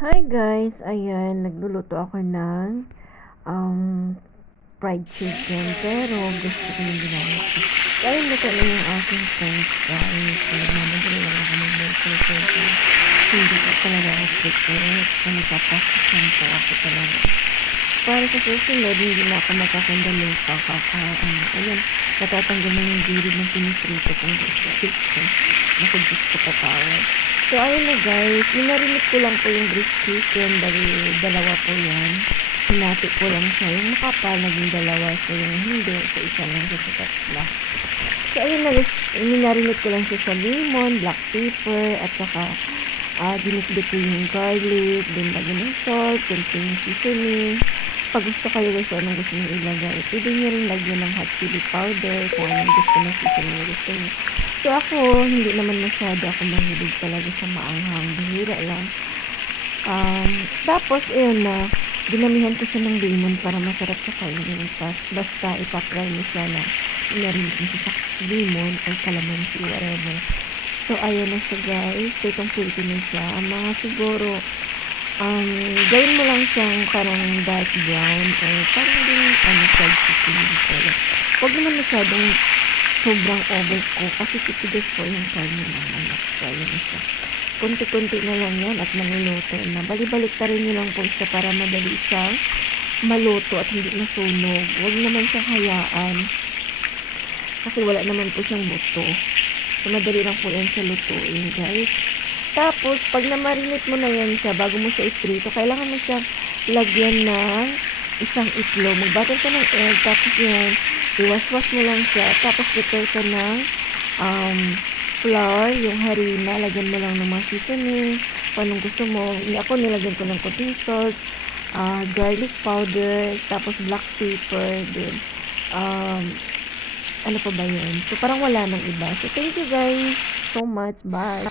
Hi guys! Ayan, nagluluto ako ng um, fried chicken. Pero gusto ko yung ginawa ko. Kaya luto na yung aking french fries. Kaya mamadali lang ako mag-burger. Kaya hindi ko talaga ako prepare. Ano papasok po ako talaga. Para sa susunod, hindi na ako magkakandalo pa kaka, ano, ayan, natatanggal na yung gilid ng piniprito kong gusto. Diyos ko patawad. So, ayun na guys, minarinit ko lang po yung grilled chicken, dahil dalawa po yan. Hinati ko lang siya, yung makapal, naging dalawa, so yung hindi, so isa lang siya sa tatla. So, ayun na guys, minarinit ko lang siya sa lemon, black pepper, at saka uh, dinikdik ko yung garlic, din lagyan ng salt, kunting seasoning. Pag gusto kayo guys, anong gusto nyo ilagay, pwede nyo rin lagyan ng hot chili powder, kung anong gusto na seasoning gusto nyo. So ako, hindi naman masyado ako mahilig talaga sa maanghang. Bihira lang. Um, tapos, ayun na, dinamihan ko siya ng lemon para masarap sa kainin. Basta ipapry mo siya na inarinig mo siya sa lemon or calamansi, whatever. So, ayan na siya guys. Itong pwede na siya. Mga siguro, um, gawin mo lang siyang parang dark brown or parang din, ano, fried chicken. Pero, huwag naman masyadong sobrang overcook kasi titigas po yung karne ng manok. Na siya. Kunti-kunti na lang yan at manuluto na. Balik-balik ta rin nyo lang po siya para madali siyang maluto at hindi masunog. Huwag naman siyang hayaan kasi wala naman po siyang buto. So, madali lang po yan siya lutuin, guys. Tapos, pag namarinate mo na yan siya, bago mo siya iprito, kailangan mo siya lagyan ng isang itlog. Magbatter ka ng egg, tapos yan, iwas-was mo lang siya. Tapos, prepare ka ng um, flour, yung harina, lagyan mo lang ng mga seasoning, anong gusto mo. Ako, nilagyan ko ng cooking salt, uh, garlic powder, tapos black pepper, din. Um, ano pa ba yun? So, parang wala nang iba. So, thank you guys so much. Bye!